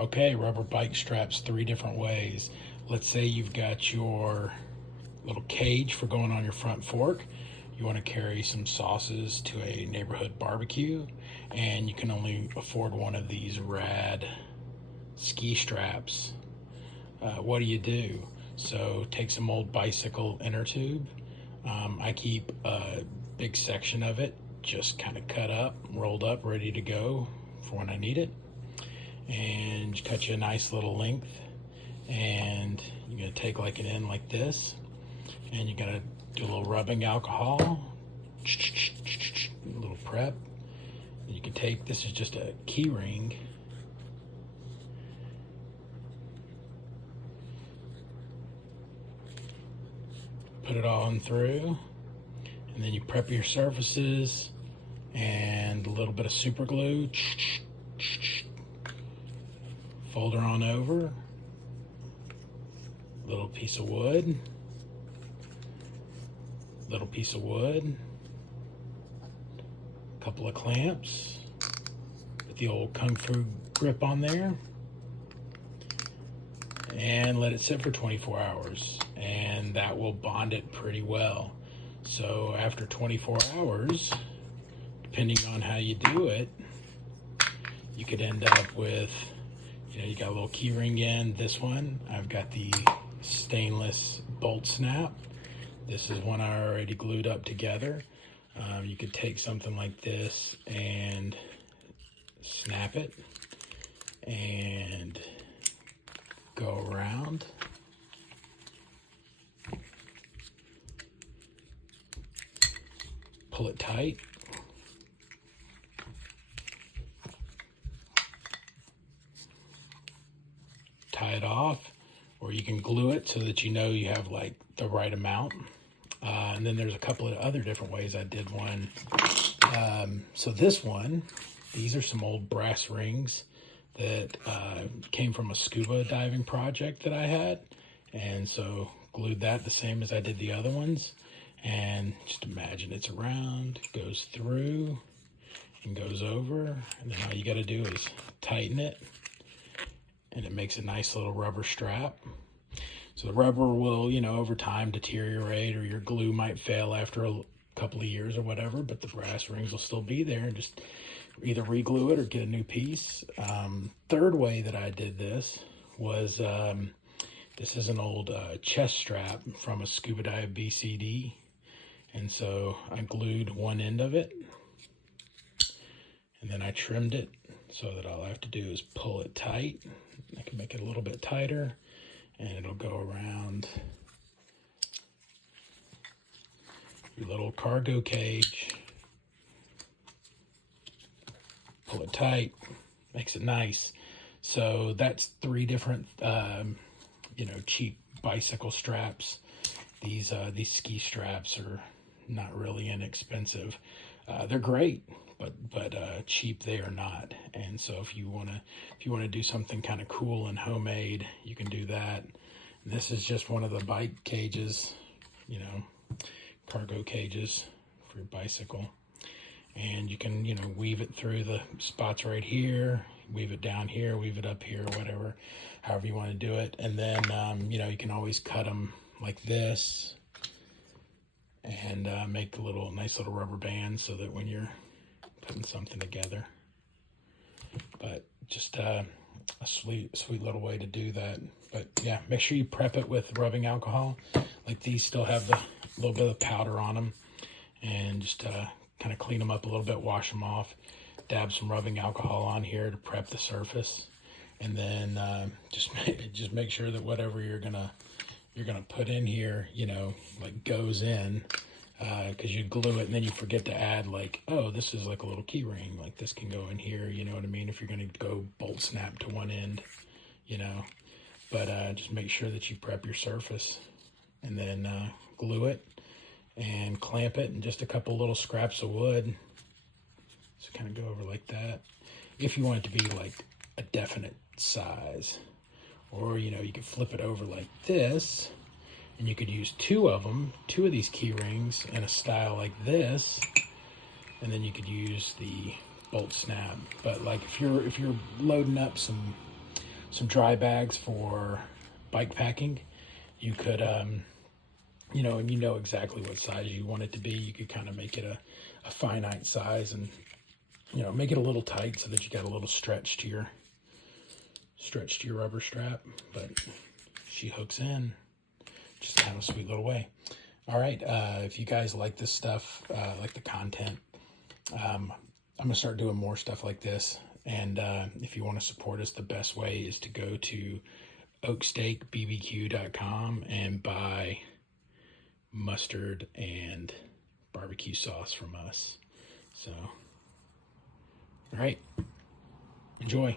Okay, rubber bike straps 3 different ways. Let's say you've got your little cage for going on your front fork. You want to carry some sauces to a neighborhood barbecue, and you can only afford one of these rad ski straps. What do? So take some old bicycle inner tube. I keep a big section of it just kind of cut up, rolled up, ready to go for when I need it. And you cut you a nice little length, and you're gonna take like an end like this, and you're gonna do a little rubbing alcohol, a little prep. And you can take, this is just a key ring, put it on through, and then you prep your surfaces and a little bit of super glue, fold her on over, little piece of wood, little piece of wood, couple of clamps, put the old Kung Fu grip on there, and let it sit for 24 hours, and that will bond it pretty well. So after 24 hours, depending on how you do it, you could end up with, you got a little key ring in. This one, I've got the stainless bolt snap. This is one I already glued up together. You could take something like this and snap it and go around. Pull it tight. Tie it off, or you can glue it so that you know you have like the right amount. And then there's a couple of other different ways I did one. So this one, these are some old brass rings that came from a scuba diving project that I had. And so glued that the same as I did the other ones. And just imagine it's around, goes through and goes over. And then all you gotta do is tighten it, and it makes a nice little rubber strap. So the rubber will, over time deteriorate, or your glue might fail after a couple of years or whatever, but the brass rings will still be there, and just either re-glue it or get a new piece. Third way that I did this was, this is an old chest strap from a scuba dive BCD. And so I glued one end of it, and then I trimmed it so that all I have to do is pull it tight. I can make it a little bit tighter, and it'll go around your little cargo cage. Pull it tight, makes it nice. So that's 3 different, cheap bicycle straps. These ski straps are not really inexpensive. They're great, but cheap they are not. And so if you wanna do something kind of cool and homemade, you can do that. And this is just one of the bike cages, cargo cages for your bicycle. And you can, weave it through the spots right here, weave it down here, weave it up here, whatever, however you want to do it. And then, you can always cut them like this and make a nice little rubber band so that when you're putting something together. But just a sweet little way to do that. But yeah, make sure you prep it with rubbing alcohol. Like these still have the little bit of powder on them, and just kind of clean them up a little bit, wash them off, dab some rubbing alcohol on here to prep the surface, and then just make sure that whatever you're gonna put in here, like goes in, because you glue it and then you forget to add, like, oh, this is like a little key ring, like this can go in here, you know what I mean, if you're gonna go bolt snap to one end, but just make sure that you prep your surface, and then glue it and clamp it, and just a couple little scraps of wood. So kind of go over like that. If you want it to be like a definite size, or, you could flip it over like this, and you could use 2 of these key rings in a style like this, and then you could use the bolt snap. But like if you're loading up some some dry bags for bike packing. You could, you know, and you know exactly what size you want it to be. You could kind of make it a finite size and, you know, make it a little tight so that you got a little stretch to your rubber strap. But she hooks in, just kind of a sweet little way. All right, if you guys like this stuff, like the content, I'm gonna start doing more stuff like this. And if you want to support us, the best way is to go to oaksteakbbq.com and buy mustard and barbecue sauce from us. So, all right, enjoy.